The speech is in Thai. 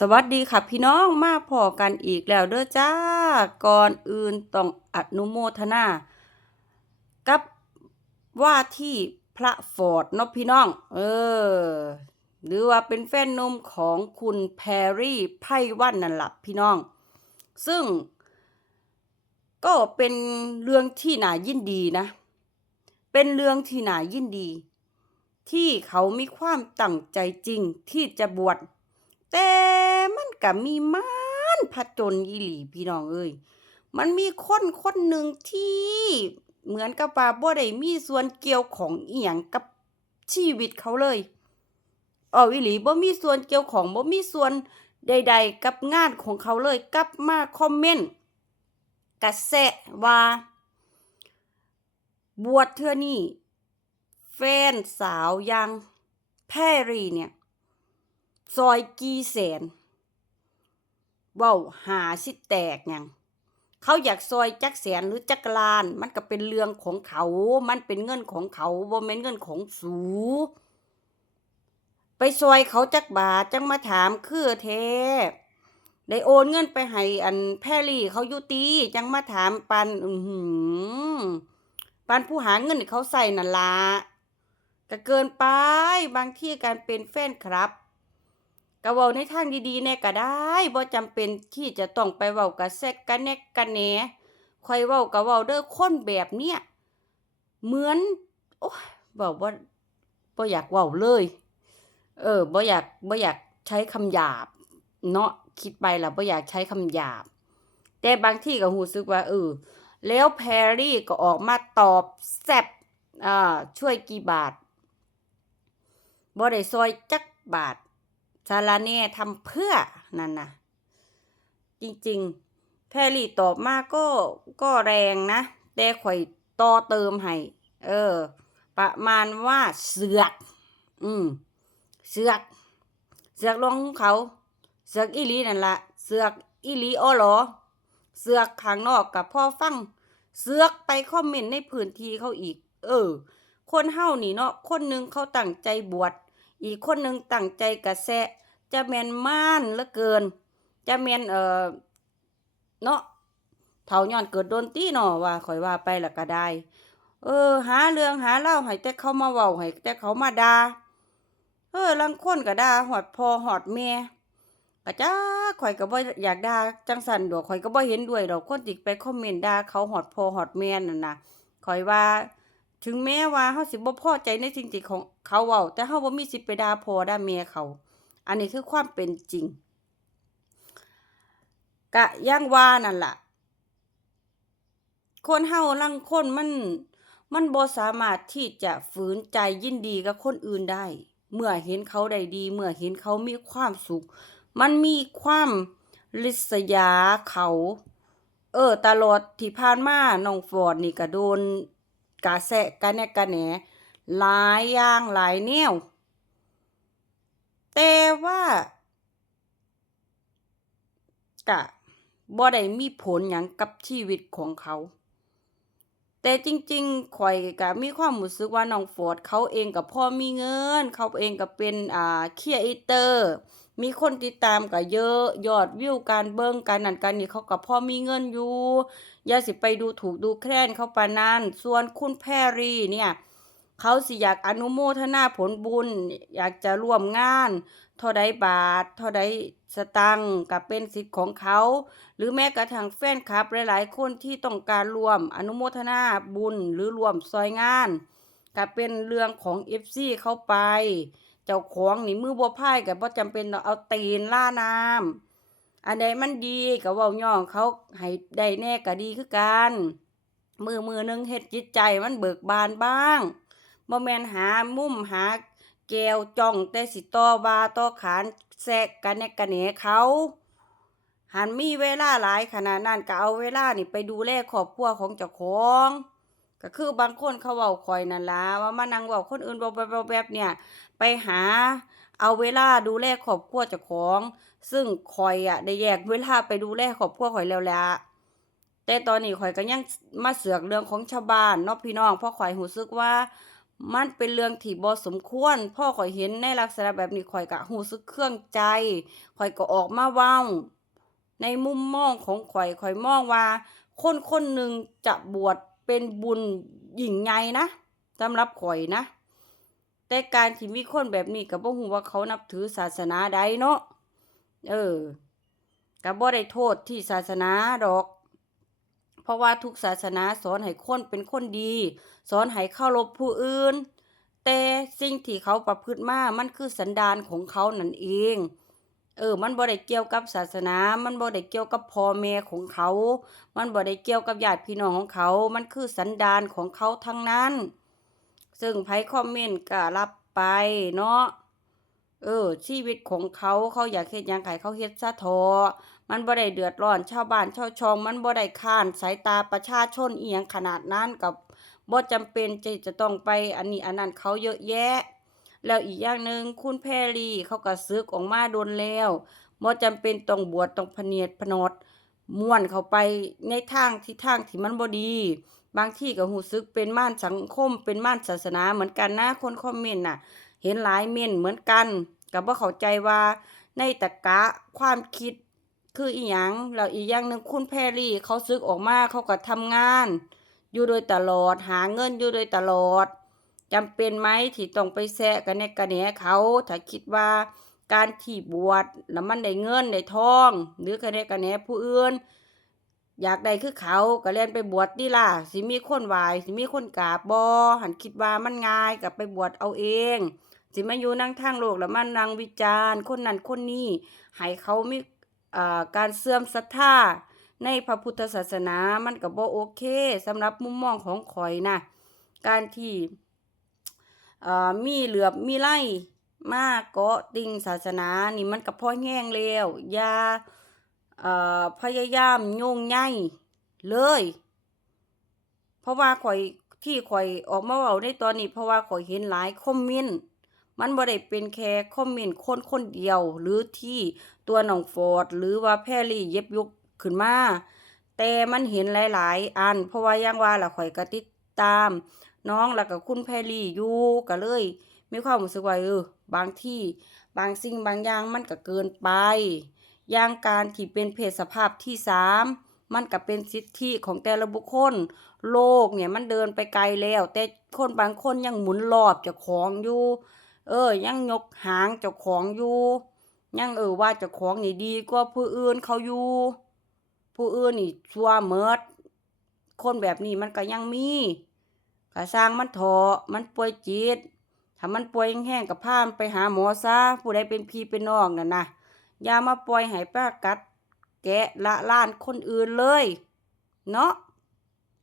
สวัสดีค่ะพี่น้องมาพอกันอีกแล้วเด้อจ้า ก่อนอื่นต้องอนุโมทนา กับว่าที่พระฟอร์ดเนาะพี่น้อง เออ หรือว่าเป็นแฟนหนมของคุณแพรรี่ไพ่วันนั่นหละพี่น้อง ซึ่ง ก็เป็นเรื่องที่น่ายินดีนะ เป็นเรื่องที่น่ายินดี ที่เขามีความตั้งใจจริงที่จะบวช แต่มันก็มีมานผจญอีหลีพี่น้องเอ้ยมันมีคนคนหนึ่งที่เหมือนกับว่าบ่ได้มีส่วนเกี่ยวของอีหยังกับชีวิตเขาเลยเอาอีหลีบ่มีส่วนเกี่ยวของบ่มีส่วนใด ๆ กับงานของเขาเลยกลับมาคอมเมนต์กระแสว่า บวชเทื่อนี้แฟนสาวยังแพรรีเนี่ย ซอยกี่แสนเว้าหาสิแตกยังเขาอยากซอยจักแสนหรือจักลาน มันก็เป็นเรื่องของเขา มันเป็นเงินของเขาบ่แม่นเงินของสู ไปซอยเขาจักบาทจังมาถามคือแท้ได้โอนเงินไปให้อันแพรรี่เขายู่ตีจังมาถามปันอืปันผู้หาเงินเขาใส่นั่นละก็เกินไปบางที่การเป็นแฟนคลับ ก็เว้าในทางดีๆแน่ก็ได้บ่จำเป็นที่จะต้องไปเว้ากะแซกกะแนกกะแหนค่อยเว้าก็เว้าเด้อคนแบบเนี้ยเหมือน โอ้ยเว้าบ่บ่อยากเว้าเลย เออบ่อยากบ่อยากใช้คำหยาบ เนาะคิดไปแล้วบ่อยากใช้คำหยาบ แต่บางที่ก็รู้สึกว่าเออแล้วแพรรี่ก็ออกมาตอบแซ่บอ่าช่วยกี่บาทบ่ได้ซอยจักบาท สาราแหน่ทำเพื่อนั่นนะจริงๆ แพรรี่ตอบมากก็ก็แรงนะแต่ข่อยต่อเติมให้เออ ประมาณว่าเสือก อืม เสือก เสือกลงของเขา เสือกอีลีนั่นละเสือกอีลีอ้อหรอ เสือกข้างนอกกับพ่อฟัง เสือกไปคอมเมนต์ในพื้นที่เขาอีก เออ คนเฮ้านี่เนาะคนนึงเขาตั้งใจบวช อีกคนหนึ่งตั้งใจกระแสะจะแมนม่านเหลือเกิน จะแมนเอ่อเนาะเฒ่าย้อนเกิดโดนตีเนาะว่าข่อยว่าไปล้วก็ได้ เออ หาเรื่องหาเล่าให้แต่เขามาเว้าให้แต่เขามาด่าเออลางคนก็ด่าฮอดพอฮอดแม่ก็จ้าข่อยก็บ่อยากด่าจังซั่นดอกข่อยก็บ่เห็นด้วยดอกคนที่ไปคอมเมนต์ด่าเขาฮอดพอฮอดแม่นั่นน่ะข่อยว่า ถึงแม้ว่าเฮาสิบ่พอใจในสิ่งที่ของเขาเว้าแต่เฮาบ่มีสิทธิ์ไปด่าพ่อด่าแม่เขา อันนี้คือความเป็นจริงก็อย่างว่านั่นล่ะ คนเฮาลางคนมันมันบ่สามารถที่จะฝืนใจยินดีกับคนอื่นได้ เมื่อเห็นเขาได้ดี เมื่อเห็นเขามีความสุข มันมีความริษยาเขา เออตลอดที่ผ่านมาน้องฟอร์ดนี่ก็โดน กาแซะกะแนกกาแหนหลายอย่างหลายแนวแต่ว่ากะบ่ได้มีผลอย่างกับชีวิตของเขา แต่จริงๆข่อยก็มีความรู้สึกว่าน้องฟอร์ดเขาเองกับพอมีเงิน เขาเองก็เป็นอ่าครีเอเตอร์ มีคนติดตามก็เยอะยอดวิวการเบิ่งการนั่นการนี่เขากับพอมีเงินอยู่ อย่าสิไปดูถูกดูแคลนเขาปานนั้นส่วนคุณแพรรี่เนี่ย เขาสิอยากอนุโมทนาผลบุญ อยากจะร่วมงาน เท่าใดบาท เท่าใดสตังค์ก็เป็นสิทธิ์ของเขา หรือแม้กระทั่งแฟนคลับหลาย ๆ คนที่ต้องการรวมอนุโมทนาบุญหรือรวมซอยงานก็เป็นเรื่องของ FC เข้าไป เจ้าของนี่มือบ่พายก็บ่จำเป็นต้องเอาตีนล่าน้ำอันใดมันดีก็เว้าย่องเขาให้ได้แน่ก็ดีคือกันมือมือหนึงเฮ็ดจิตใจมันเบิกบานบ้าง บ่แมนหามุมหาแก้วจ้องแต่สิต่อว่าต่อขานแซะกันแนกกันแหนเขาหันมีเวลาหลายขนาดนั้นก็เอาเวลานี่ไปดูแลครอบครัวของเจ้าของก็คือบางคนเขาเว้าคอยนั่นล่ะว่ามานั่งเว้าคนอื่นเว้าๆแบบเนี่ย ไปหาเอาเวลาดูแลครอบครัวเจ้าของ ซึ่งข่อยอะได้แยกเวลาไปดูแลครอบครัวข่อยแล้วแหละแต่ตอนนี้ข่อยก็ยังมาเสือกเรื่องของชาวบ้านเนาะพี่น้องเพราะข่อยรู้สึกว่า มันเป็นเรื่องที่บ่สมควร พ่อข่อยเห็นในลักษณะแบบนี้ข่อยก็รู้สึกเครื่องใจข่อยก็ออกมาเว้า ในมุมมองของข่อยข่อยมองว่า คนคนหนึ่งจะบวชเป็นบุญยิ่งใหญ่นะสำหรับข่อยนะ แต่การที่มีคนแบบนี้ก็บ่ฮู้ว่าเขานับถือศาสนาใดเนาะเออก็บ่ได้โทษที่ศาสนาดอก ราะว่าทุกศาสนาสอนให้คนเป็นคนดี สอนให้เคารพผู้อื่น แต่สิ่งที่เขาประพฤติมามันคือสันดานของเขานั่นเอง เออ มันบ่ได้เกี่ยวกับศาสนา มันบ่ได้เกี่ยวกับพ่อแม่ของเขา มันบ่ได้เกี่ยวกับญาติพี่น้องของเขา มันคือสันดานของเขาทั้งนั้น ซึ่งไผคอมเมนต์ก็รับไปเนาะเออ ชีวิตของเขาเขาอยากเฮ็ดยังให้เขาเฮ็ดซะเถอ มันบ่ได้เดือดร้อนชาวบ้านชาวช่อง มันบ่ได้ค้านสายตาประชาชนอียงขนาดนั้นกับบ่จำเป็นที่จะต้องไปอันนี้อันนั้นเขาเยอะแยะ แล้วอีกอย่างหนึ่งคุณแพรีเขาก็ซึกออกมาโดนแล้วบ่จำเป็นต้องบวชต้องพเนียดพนอดม่วนเข้าไปในทางที่ทางที่มันบ่ดี บางที่ก็รู้สึกเป็นม่านสังคมเป็นม่านศาสนาเหมือนกันนะคนคอมเมนต์น่ะ เห็นหลายเม่นเหมือนกันก็บ่เข้าใจว่าในตรรกะความคิด คืออีหยังแล้วอีกอย่างหนึ่งคุณแพรรี่เขาซึกออกมาเขาก็ทำงาน อยู่โดยตลอดหาเงินอยู่โดยตลอดจำเป็นไหมที่ต้องไปแซะกันแนกกันแหนเขาถ้าคิดว่าการที่บวชแล้วมันได้เงินได้ทอง หรือกันแนกันแหนผู้อื่นอยากได้คือเขาก็เล่นไปบวชดีล่ะสิมีคนไหวายสิมีคนกราบบ่หันคิดว่ามันง่ายก็ไปบวชเอาเอง สิมาอยู่นั่งทางโลกแล้วมันนั่งวิจารณ์ คนนั้นคนนี้ให้เขามีอ่ การเสื่อมศรัทธาในพระพุทธศาสนามันก็บ่โอเคสำหรับมุมมองของข่อยนะการที่มีเหลือบมีไล่มาเกาะติงศาสนานี่มันก็พ่อแห้งแล้วอย่าพยายามโยงใยเลย เพราะว่าข่อยที่ข่อยออกมาเว้าในตอนนี้เพราะว่าข่อยเห็นหลายคอมเมนต์ มันบ่ได้เป็นแค่คอมเมนต์คนคนเดียว หรือที่ตัวน้องฟอร์ดหรือว่าแพรรี่เย็บยกขึ้นมา แต่มันเห็นหลาย ๆ อัน เพราะว่าย่างว่าล่ะข่อยก็ติดตาม น้องแล้วก็คุณแพรรี่อยู่ก็เลยมีความรู้สึกว่าเออบางที่บางสิ่งบางอย่างมันก็เกินไปอย่างการที่เป็นเพศสภาพที่สามมันก็เป็นสิทธิของแต่ละบุคคล โลกเนี่ยมันเดินไปไกลแล้ว แต่คนบางคนยังหมุนรอบจ้าของอยู่ เออ ยังยกหางเจ้าของอยู่ยังเออว่าเจ้าของนี่ดีกว่าผู้อื่นเขาอยู่ ผู้อื่นนี่ชั่วเมิดคนแบบนี้มันก็ยังมีก็สร้างมันถอมันป่วยจิตถ้ามันป่วยแห้งๆก็พามันไปหาหมอซะผู้ใดเป็นพี่เป็นน้องนั่นนะอย่ามาปล่อยให้ป้ากัด แกะละล้านคนอื่นเลย เนาะ